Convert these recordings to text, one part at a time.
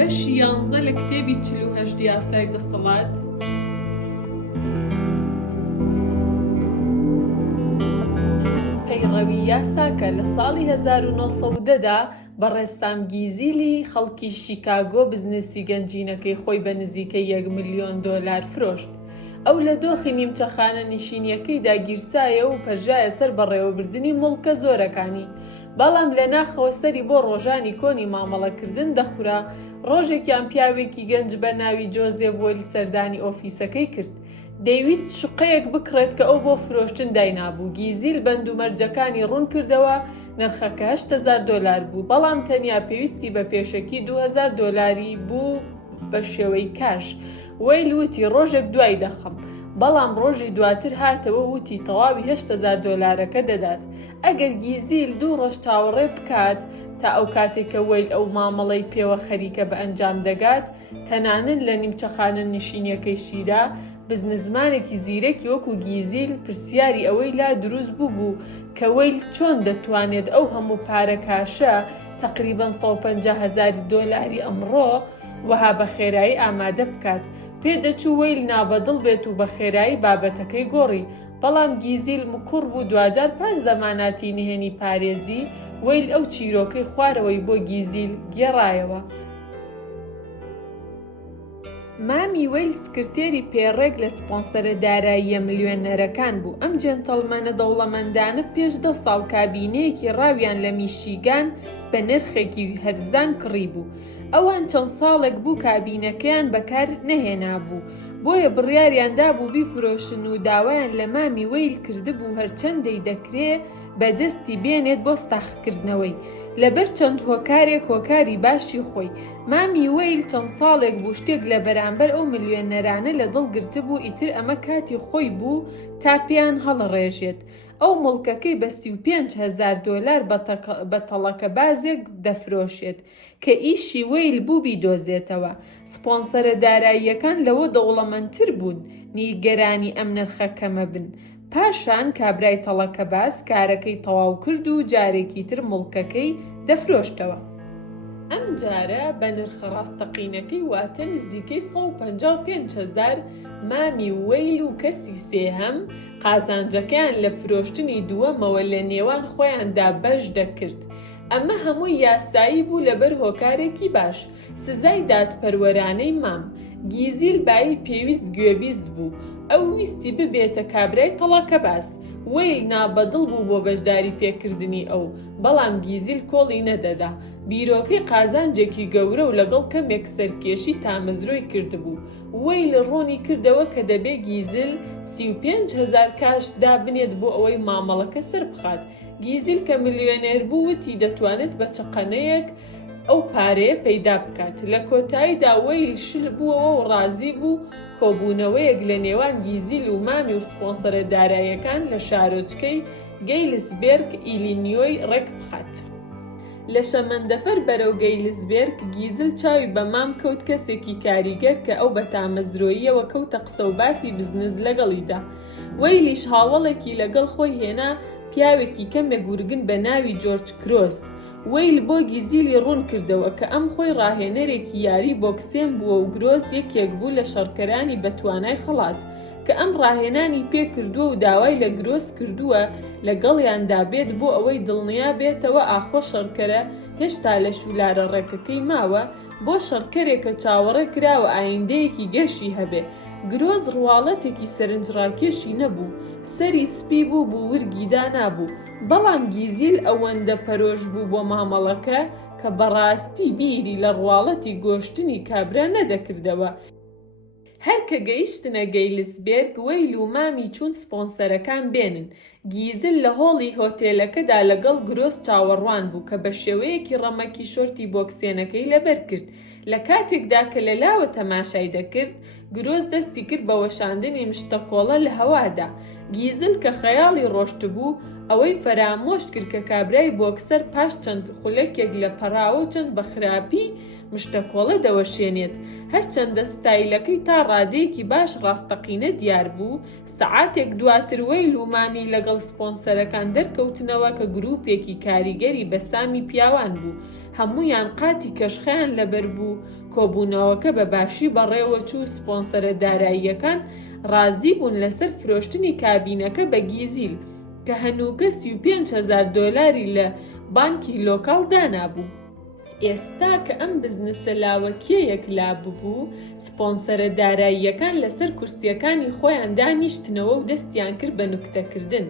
بەشی 11 لە کتێبی 48 یاسای دەسەڵات. پەیڕەوی یاساکە لە ساڵی 1910دا بە ڕێستام گیزیلی خەڵکی شیکاگۆ بزنسی گەنجینەکەی خۆی بە نزیکەی $1 ملیۆن فرۆشت. ئەو لە دۆخی نیمچەخانە نشینیەکەیدا گیرسایە و پەرژایە سەر بەڕێوەبردنی موڵکە زۆرەکانی. بەڵام لە ناخەوە سەری بۆ ڕۆژانی کۆنی مامەڵەکردن دەخورا. ڕۆژێکیان پیاوێکی گەنج بە ناوی جۆزێف وۆلی سەردانی ئۆفیسەکەی کرد. دەیویست شوقەیەک بکڕێت کە ئەو بۆ فرۆشتن داینابوو. گیزیل بەندومەرجەکانی ڕوون کردەوە. نرخەکە $8,000 بوو، بەڵام تەنیا پێویستی بە پێشەکی $2,000 بوو بە شێوەی کاش. وەیل وتی ڕۆژێک دوای دەخەم، بەڵام ڕۆژی دواتر هاتەوە وتی تەواوی $8,000 دەدات. ئەگەر گیزیل 2 ڕۆژ تاوەڕێ بکات تا ئەو کاتێکە وەیل ئەو مامەڵەی پێوە خەریکە بە ئەنجام دەگات، تەنانەت لە نیمچەخانە نشینیەکەیشیدا بزنسمانێکی زیرەکی وەکو گیزیل پرسیاری ئەوەی لا دروست بوو کە وەیل چۆن دەتوانێت ئەو هەموو پارە کاشە تەقریباً $150,000 ئەمڕۆ وەها بە خێرایی ئامادە بکات. پێدەچوو وەیل نابەدڵ بێت و بە خێرایی بابەتەکەی گۆڕی، بەڵام گیزیل مکوڕ بوو. دوجار پاش زەماناتی نهێنی پارێزی وەیل ئەو چیرۆکەی خوارەوەی بۆ گیزیل گێڕایەوە. مامی وەیل سکرتێری پێڕێک لە سپۆنسەرە داراییە ملیۆنەرەکان بوو. ئەم جێنتەڵمەنە دەوڵەمەندانە پێش 10 ساڵ کابینەیەکی ڕاویان لە میشیگان بە نرخێکی هەرزان کڕی بوو. ئەوان چەند ساڵێک بوو کابینەکەیان بەکار نەهێنا بوو، بۆیە بڕیاریاندا بوو بیفرۆشن و داوایان لە مامی وەیل کردبوو هەرچەندەی دەکرێ بەدەستی بێنێت بۆ ستاخکردنەوەی. لەبەر چەند هۆکارێک هۆکاری باشی خۆی، مامی وەیل چەند ساڵێک بوو شتێک لە بەرامبەر ئەو ملیۆنەرانە لە دڵ گرتبوو. ئیتر ئەمە کاتی خۆی بوو تا پێیان هەڵڕێژێت. ئەو موڵکەکەی بە $35,000 بە تەڵەکە بازێک دەفرۆشێت کە ئیشی وەیل بوو بیدۆزێتەوە. سپۆنسەرە داراییەکان لەوە دەوڵەمەندتر بوون نیگەرانی ئەم نرخە کەمە بن. پاشان کابرای تەڵەکە باز کارەکەی تەواو کرد و جارێکی تر موڵکەکەی دەفرۆشتەوە. ئەم جارە بە نرخە ڕاستەقینەکەی واتە نزیکەی $155,000 مامی وەیل و کەسی سێهەم قازانجەکەیان لە فرۆشتنی دووەمەوە لە نێوان خۆیاندا بەش دەکرد. ئەمە هەمووی یاسایی بوو لەبەر هۆکارێکی باش. سزای دادپەروەرانەی مام. گیزیل بایی پێویست گوێبیست بوو. ئەو ویستی ببێتە کابرای تەڵەکە باس. وەیل نابەدڵ بوو بۆ بەشداری پێکردنی ئەو، بەڵام گیزیل کۆڵی نەدەدا. بیرۆکەی قازانجێکی گەورە و لەگەڵ کەمێک سەرکێشی تامەزرۆی کردبوو. وەیل ڕوونی کردەوە کە دەبێ گیزیل 35,000 کاش دابنێت بۆ ئەوەی مامەڵەکە سەر بخات. گیزیل کە ملیۆنێر بوو وتی دەتوانێت بە چقەنەیەک ئەو پارەیە پەیدا بکات. لە کۆتاییدا وەیل شل بووەوە و ڕازی بوو کۆبوونەوەیەک لە نێوان گیزیل و مامی و سپۆنسەرە داراییەکان لە شارۆچکەی گەیلسبێرگ ئیلینیۆی ڕێک بخات. لە شەمەندەفەر بەرەو گەیلسبێرگ گیزل چاوی بە مام کەوت، کەسێکی کاریگەر کە ئەو بە تامەزرۆییەوە کەوتە قسە و باسی بزنس لەگەڵیدا. وەیلیش هاوڵێکی لەگەڵ خۆی هێنا، پیاوێکی کەمێک گورگن بە ناوی جۆرج کرۆس. وەیل بۆ گیزیلی ڕوون کردەوە کە ئەم خۆی ڕاهێنەرێکی یاری بۆکسێن بووە و گرۆس یەکێک بوو لە شەڕکەرانی بەتوانای خەڵات کە ئەم ڕاهێنانی پێ کردووە و داوای لە گرۆس کردووە لەگەڵیاندا بێت بۆ ئەوەی دڵنیا بێتەوە ئاخۆ شەڕکەرە هێشتا لە شولارە ڕێکەکەی ماوە بۆ شەڕکەرێکە چاوەڕێ کراوە ئایندەیەکی گەشی هەبێ. گرۆز ڕواڵەتێکی سەرنجڕاکێشی نەبوو، سەری سپی بوو ورگیدا نابوو. بەڵام گیزیل ئەوەندە پەرۆش بوو بۆ مامەڵەکە کە بەڕاستی بیری لە ڕواڵەتی گۆشتنی کابرا نەدەکردەوە. هەر کە گەیشتنە گەیلسبێرگ وەیل و مامی چوون سپۆنسەرەکان بێنن. گیزل لە هۆڵی هۆتێلەکەدا لەگەڵ گرۆس چاوەڕوان بوو کە بە شێوەیەکی ڕەمەکی شۆرتی بۆکسێنەکەی لەبەر کرد. لە کاتێکدا کە لەلاوە تەماشای دەکرد، گرۆس دەستی کرد بە وەشاندنی مشتەکۆڵە لە هەوادا. گیزل کە خەیاڵی ڕۆشت بوو ئەوەی فەرامۆشت کرد کە کابرای بۆکسەر پاش چەند خولەکێک لە پەراوە چەند بە خراپی مشتەکۆڵە دەوەشێنێت. هەرچەندە ستایلەکەی تا ڕادەیەکی باش ڕاستەقینە دیار بوو، سەعاتێک دواتر وەیل و مامی لەگەڵ سپۆنسەرەکان دەرکەوتنەوە کە گروپێکی کاریگەری بەسامی پیاوان بوو. هەموویان قاتی کەشخەیان لەبەر بوو کۆبوونەوەکە بە باشی بەڕێوەچوو. سپۆنسەرە داراییەکان ڕازی بوون لەسەر فرۆشتنی کابینەکە بە گیزیل کە هەنووکە $35,000 لە بانکی لۆکاڵ دانابوو. ئێستا کە ئەم بزنسە لاوەکیەیەک لا ببوو، سپۆنسەرە داراییەکان لەسەر کورسیەکانی خۆیان دانیشتنەوە و دەستیان کرد بە نوکتەکردن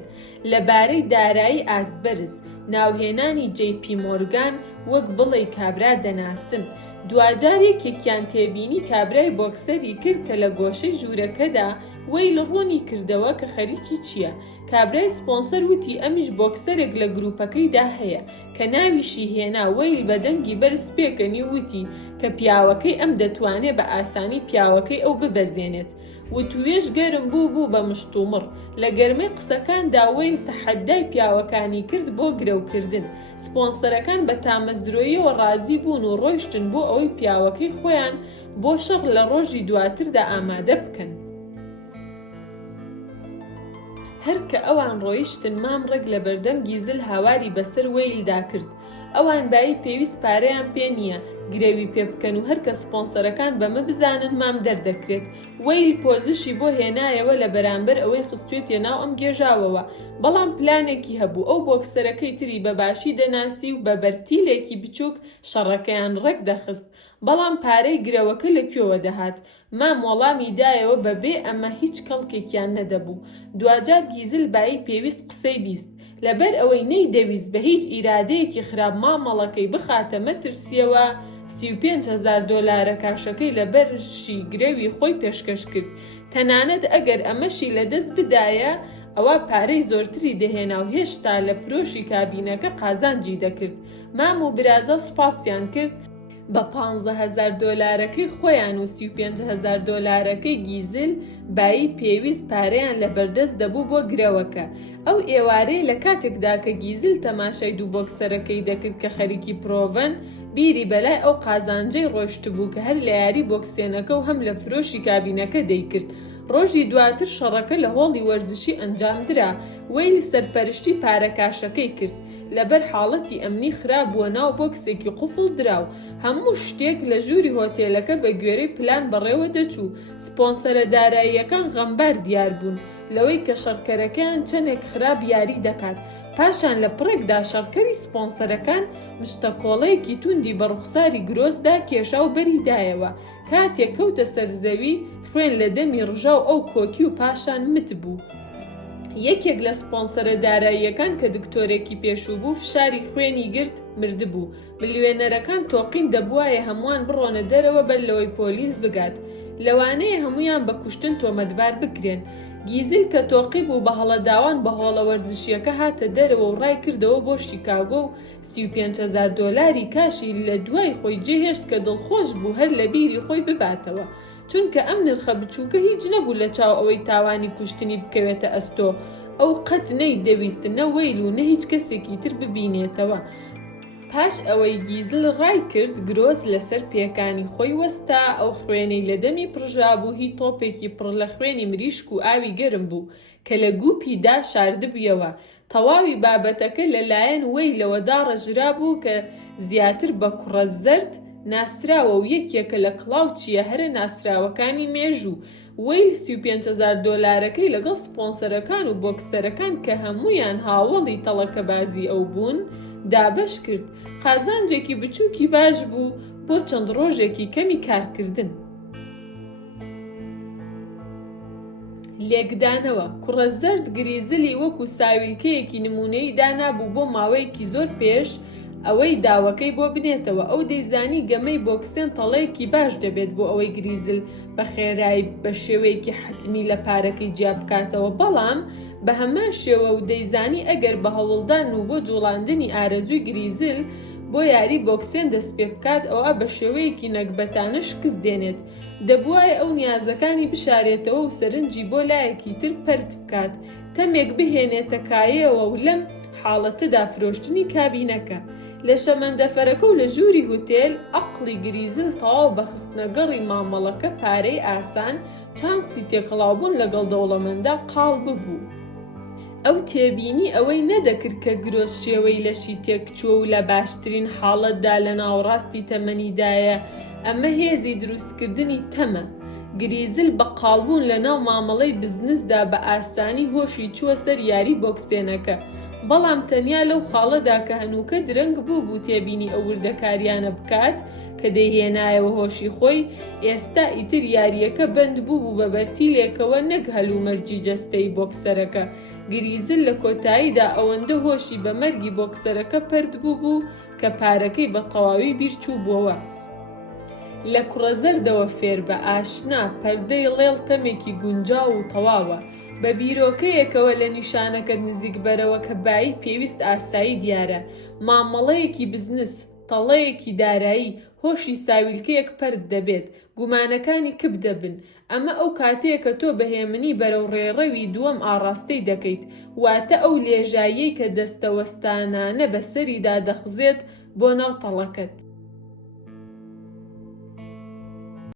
لەبارەی دارایی ئاستبەرز، ناوهێنانی JP مۆرگان وەک بڵێ کابرا دەناسن. دوجار یەکێکیان تێبینی کابرای بۆکسەری کرد کە لە گۆشەی ژوورەکەدا وەی لە ڕوونی کردەوە کە خەریکی چییە. کابرای سپۆنسەر وتی ئەمیش بۆکسەرێک لە گروپەکەیدا هەیە کە ناویشی هێنا وەیل بە دەنگی بەرز پێکەنی وتی کە پیاوەکەی ئەم دەتوانێت بە ئاسانی پیاوەکەی ئەو ببەزێنێت. وتوێش گەرم بوو بە مشتومڕ. لە گەرمەی قسەکاندا وەیل تەحەدای پیاوەکانی کرد بۆ گرەوکردن. سپۆنسەرەکان بە تامەزرۆییەوە ڕازی بوون و ڕۆیشتن بۆ ئەوەی پیاوەکەی خۆیان بۆ شەڕ لە ڕۆژی دواتردا ئامادە بکەن. هەر کە ئەوان ڕۆیشتن مام ڕێک لە بەردەم گیزل هاواری بەسەر وەیلدا کرد. ئەوان بایی پێویست پارەیان پێ نییە گرێوی پێ بکەن و هەرکە سپۆنسەرەکان بەمە بزانن مام دەردەکرێت. وەیل پۆزشی بۆ هێنایەوە لە بەرامبەر ئەوەی خستوێتە ناو ئەم گێژاوەوە، بەڵام پلانێکی هەبوو ئەو بۆکسەرەکەی تری بەباشی دەناسی و بە بەرتیلێکی بچووک شەڕەکەیان ڕێک دەخست. بەڵام پارەی گرەوەکە لەکوێوە دەهات؟ مام وەڵامی دایەوە بەبێ ئەمە هیچ کەڵکێکیان نەدەبوو. دوجار گیزل بایی پێویست قسەی بیست. لەبەر ئەوەی نەیدەویست بە هیچ ئیرادەیەکی خراپ مامەڵەکەی بخاتە مەترسیەوە، $35,000 کاشەکەی لەبەرشی گرێوی خۆی پێشکەش کرد. تەنانەت ئەگەر ئەمەشی لەدەست بدایە ئەوە پارەی زۆرتری دەهێنا و هێشتا لە فرۆشی کابینەکە قازانجی دەکرد. مام و برازە سوپاسیان کرد بە $15,000 خۆیان و $35,000 گیزل بایی پێویست پارەیان لە بەردەست دەبوو بۆ گرەوەکە. ئەو ئێوارەی لە کاتێکدا کە گیزل تەماشای دوو بۆکسەرەکەی دەکرد کە خەریکی پرۆڤن، بیری بەلای ئەو قازانجەی ڕۆشت بوو کە هەر لە یاری بۆکسێنەکە و هەم لە فرۆشی کابینەکە دەیکرد. ڕۆژی دواتر شەڕەکە لە هۆڵی وەرزشی ئەنجامدرا. وەیلی سەرپەرشتی پارەکاشەکەی کرد. لەبەر حاڵەتی ئەمنی خراپ بووە ناو بۆکسێکی قوفڵ دراو. هەموو شتێک لە ژووری هۆتێلەکە بە گوێرەی پلان بەڕێوە دەچوو. سپۆنسەرە داراییەکان غەمبار دیار بوون لەوەی کە شەڕکەرەکەیان چەندێک خراپ یاری دەکات. پاشان لە پڕێکدا شەڕکەری سپۆنسەرەکان مشتەکۆڵەیەکی توندی بە ڕوخساری گرۆسدا کێشا و بەریدایەوە. کاتێک کەوتە سەرزەوی خوێن لە دەمی ڕژا و ئەو کۆکی و پاشان مت بوو. یەکێک لە سپۆنسەرە داراییەکان کە دکتۆرێکی پێشوو بوو فشاری خوێنی گرت مردبوو. ملیۆنەرەکان تۆقین دەبوایە هەمووان بڕۆنە دەرەوە بەر لەوەی پۆلیس بگات. لەوانەیە هەموویان بە کوشتن تۆمەتبار بکرێن. گیزل کە تۆقی بوو بە هەڵەداوان بە هۆڵە وەرزشیەکە هاتە دەرەوە و ڕای کردەوە بۆ شیکاگۆ و $35,000 کاشی لە دوای خۆی جێهێشت کە دڵخۆش بوو هەر لە بیری خۆی بباتەوە، چونکە ئەم نرخە بچووکە هیچ نەبوو لە چاو ئەوەی تاوانی کوشتنی بکەوێتە ئەستۆ. ئەو قەت نەیدەویست نە وەیل و نە هیچ کەسێکی تر ببینێتەوە. پاش ئەوەی گیزل ڕای کرد گرۆز لەسەر پێکانی خۆی وەستا. ئەو خوێنەی لە دەمی پڕژابوو هی تۆپێکی پڕ لە خوێنی مریشک و ئاوی گەرم بوو کە لە گوپیدا شاردبوویەوە. تەواوی بابەتەکە لەلایەن وەیلەوەدا ڕەژرا بوو کە زیاتر بە کوڕە زەرد ناسراوە و یەکێکە لە کڵاوچیە هەرە ناسراوەکانی مێژوو. وەیل $35,000 لەگەڵ سپۆنسەرەکان و بۆکسەرەکان کە هەموویان هاوڵی تەڵەکەبازی ئەو بوون دابەش کرد. قازانجێکی بچووکی باش بوو بۆ چەند ڕۆژێکی کەمی کارکردن. لێکدانەوە کوڕە زەرد گریزلی وەکو ساویلکەیەکی نمونەی دانابوو بۆ ماوەیەکی زۆر پێش ئەوەی داوەکەی بۆ بنێتەوە. ئەو دەیزانی گەمەی بۆکسێن تەڵەیەکی باش دەبێت بۆ ئەوەی گریزل بە خێرایی بە شێوەیەکی حتمی لە پارەکەی جیا بکاتەوە، بەڵام بە هەمان شێوە و دەیزانی ئەگەر بە هەوڵدان و بۆ جوڵاندنی ئارەزووی گریزل بۆ یاری بۆکسێن دەست پێ بکات ئەوە بە شێوەیەکی نەکبەتانە شکست دێنێت. دەبوایە ئەو نیازەکانی بشارێتەوە و سەرنجی بۆ لایەکی تر پەرت بکات، تەمێک بهێنێتە کایەوە و لەم حاڵەتەدا فرۆشتنی کابینەکە. لە شەمەندەفەرەکە و لە ژووری هوتێل ئەقڵی گریزل تەواو بە خستنەگەڕی مامەڵەکە پارەی ئاسان چانسی تێکەڵاوبوون لەگەڵ دەوڵەمەندا قاڵ ببوو. ئەو تێبینی ئەوەی نەدەکرد کە گرۆز شێوەی لەشی تێکچووە و لە باشترین حاڵەتدا لە ناوڕاستی تەمەنیدایە ئەمە هێزی دروستکردنی تەمە. گریزل بە قاڵبوون لەناو مامەڵەی بزنسدا بە ئاسانی هۆشی چووە سەر یاری بۆکسێنەکە، بەڵام تەنیا لەو خاڵەدا کە هەنووکە درەنگ بوو تێبینی ئەو وردەکاریانە بکات کە دەیهێنایەوە هۆشی خۆی، ئێستا ئیتر یاریەکە بەند بوو بە بەرتیلێکەوە نەک هەلومەرجی جەستەی بۆکسەرەکە. گریزل لە کۆتاییدا ئەوەندە هۆشی بە مەرگی بۆکسەرەکە پەرد بوو کە پارەکەی بە تەواوی بیرچوو بووەوە. لە کوڕەزەردەوە فێر بە ئاشنا پەردەی ڵێڵ تەمێکی گونجاو و تەواوە، بە بیرۆکەیەکەوە لە نیشانەکەت نزیک بەرەوە کە بایی پێویست ئاسایی دیارە. مامەڵەیەکی بزنس، تەڵەیەکی دارایی، هۆشی ساویلکەیەک پەرد دەبێت، گومانەکانی کب دەبن. ئەمە ئەو کاتەیە کە تۆ بەهێمنی بەرەو ڕێڕەوی دووەم ئاڕاستەی دەکەیت، واتە ئەو لێژاییەی کە دەستەوەستانانە بەسەریدا دەخزێت بۆ ناو تەڵەکەت.